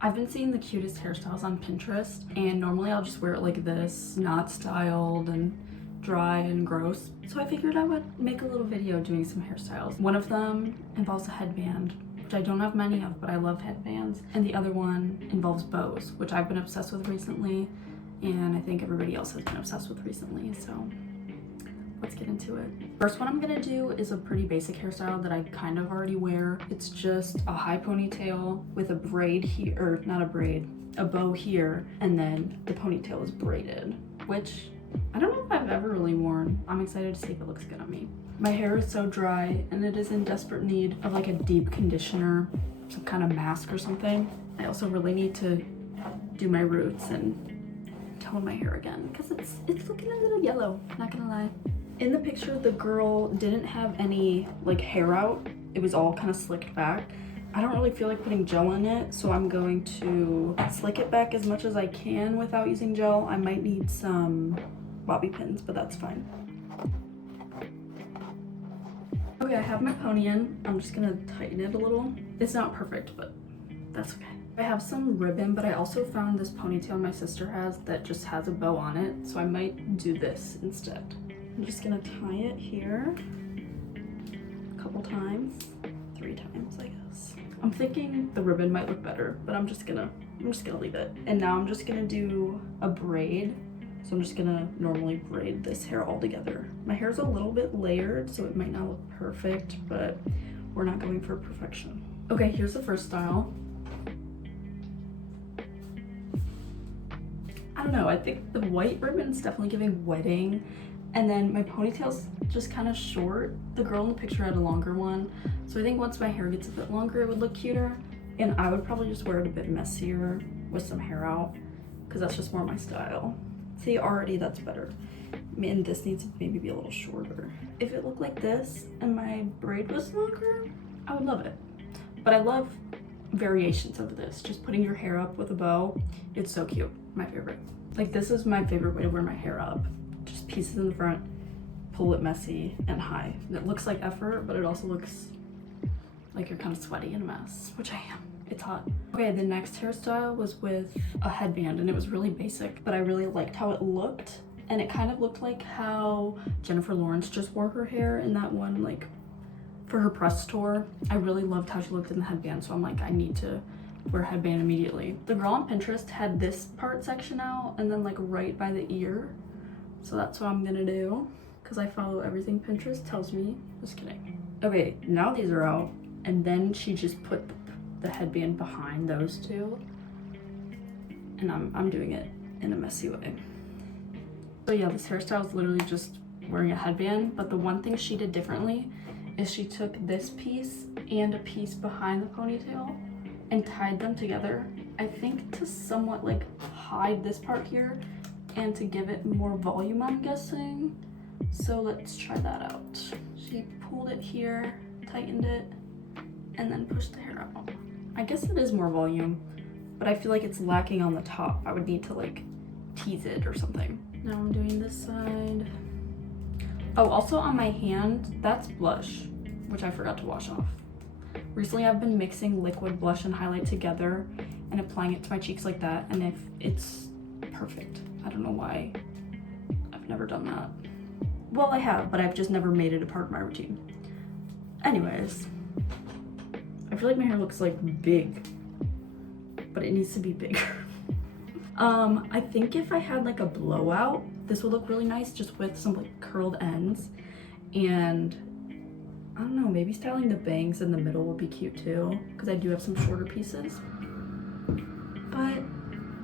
I've been seeing the cutest hairstyles on Pinterest, and normally I'll just wear it like this, not styled and dry and gross. So I figured I would make a little video doing some hairstyles. One of them involves a headband, which I don't have many of, but I love headbands. And the other one involves bows, which I've been obsessed with recently, and I think everybody else has been obsessed with recently, so let's get into it. First one I'm gonna do is a pretty basic hairstyle that I kind of already wear. It's just a high ponytail with a braid here, or not a braid, a bow here, and then the ponytail is braided, which I don't know if I've ever really worn. I'm excited to see if it looks good on me. My hair is so dry and it is in desperate need of like a deep conditioner, some kind of mask or something. I also really need to do my roots and tone my hair again because it's looking a little yellow, not gonna lie. In the picture, the girl didn't have any like hair out. It was all kind of slicked back. I don't really feel like putting gel in it, so I'm going to slick it back as much as I can without using gel. I might need some bobby pins, but that's fine. Okay, I have my pony in. I'm just gonna tighten it a little. It's not perfect, but that's okay. I have some ribbon, but I also found this ponytail my sister has that just has a bow on it, so I might do this instead. I'm just gonna tie it here a couple times, 3 times, I guess. I'm thinking the ribbon might look better, but I'm just gonna leave it. And now I'm just gonna do a braid. So I'm just gonna normally braid this hair all together. My hair's a little bit layered, so it might not look perfect, but we're not going for perfection. Okay, here's the first style. I don't know, I think the white ribbon's definitely giving wedding. And then my ponytail's just kind of short. The girl in the picture had a longer one. So I think once my hair gets a bit longer, it would look cuter. And I would probably just wear it a bit messier with some hair out because that's just more my style. See, already that's better. And this needs to maybe be a little shorter. If it looked like this and my braid was longer, I would love it. But I love variations of this. Just putting your hair up with a bow. It's so cute. My favorite. Like, this is my favorite way to wear my hair up. Just pieces in the front, pull it messy and high. And it looks like effort, but it also looks like you're kind of sweaty and a mess, which I am. It's hot. Okay, the next hairstyle was with a headband, and it was really basic, but I really liked how it looked. And it kind of looked like how Jennifer Lawrence just wore her hair in that one, like, for her press tour. I really loved how she looked in the headband, so I'm like, I need to wear a headband immediately. The girl on Pinterest had this part section out, and then like right by the ear. So that's what I'm gonna do, because I follow everything Pinterest tells me. Just kidding. Okay, now these are out, and then she just put the headband behind those two, and I'm doing it in a messy way. So yeah, this hairstyle is literally just wearing a headband, but the one thing she did differently is she took this piece and a piece behind the ponytail and tied them together, I think to somewhat like hide this part here and to give it more volume, I'm guessing. So let's try that out. She pulled it here, tightened it, and then pushed the hair out. I guess it is more volume, but I feel like it's lacking on the top. I would need to like tease it or something. Now I'm doing this side. Oh, also on my hand, that's blush, which I forgot to wash off. Recently I've been mixing liquid blush and highlight together and applying it to my cheeks like that, and if it's perfect. I don't know why I've never done that. Well, I have, but I've just never made it a part of my routine. Anyways, I feel like my hair looks like big, but it needs to be bigger. I think if I had like a blowout, this would look really nice just with some like curled ends. And I don't know, maybe styling the bangs in the middle would be cute too, because I do have some shorter pieces. But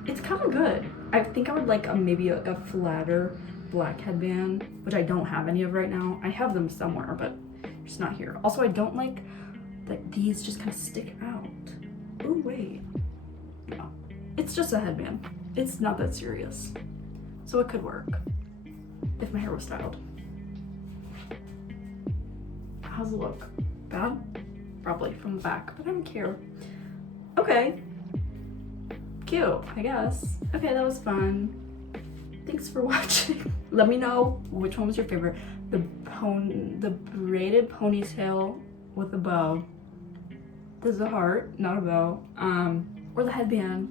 it's kind of good. I think I would like maybe a flatter black headband, which I don't have any of right now. I have them somewhere, but just not here. Also, I don't like that these just kind of stick out. Oh wait, no, it's just a headband. It's not that serious, so it could work if my hair was styled. How's it look? Bad? Probably from the back, but I don't care. Okay. Cute, I guess. Okay, that was fun. Thanks for watching. Let me know which one was your favorite. The braided ponytail with a bow. This is a heart, not a bow. or the headband.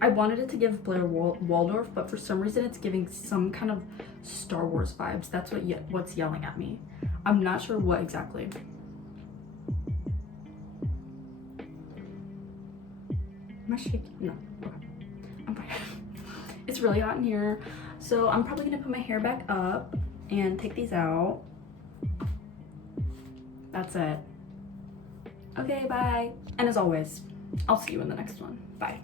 I wanted it to give Blair Waldorf, but for some reason it's giving some kind of Star Wars vibes. That's what's yelling at me. I'm not sure what exactly. Am I shaking? No. Okay. I'm fine. It's really hot in here. So I'm probably gonna put my hair back up and take these out. That's it. Okay, bye. And as always, I'll see you in the next one. Bye.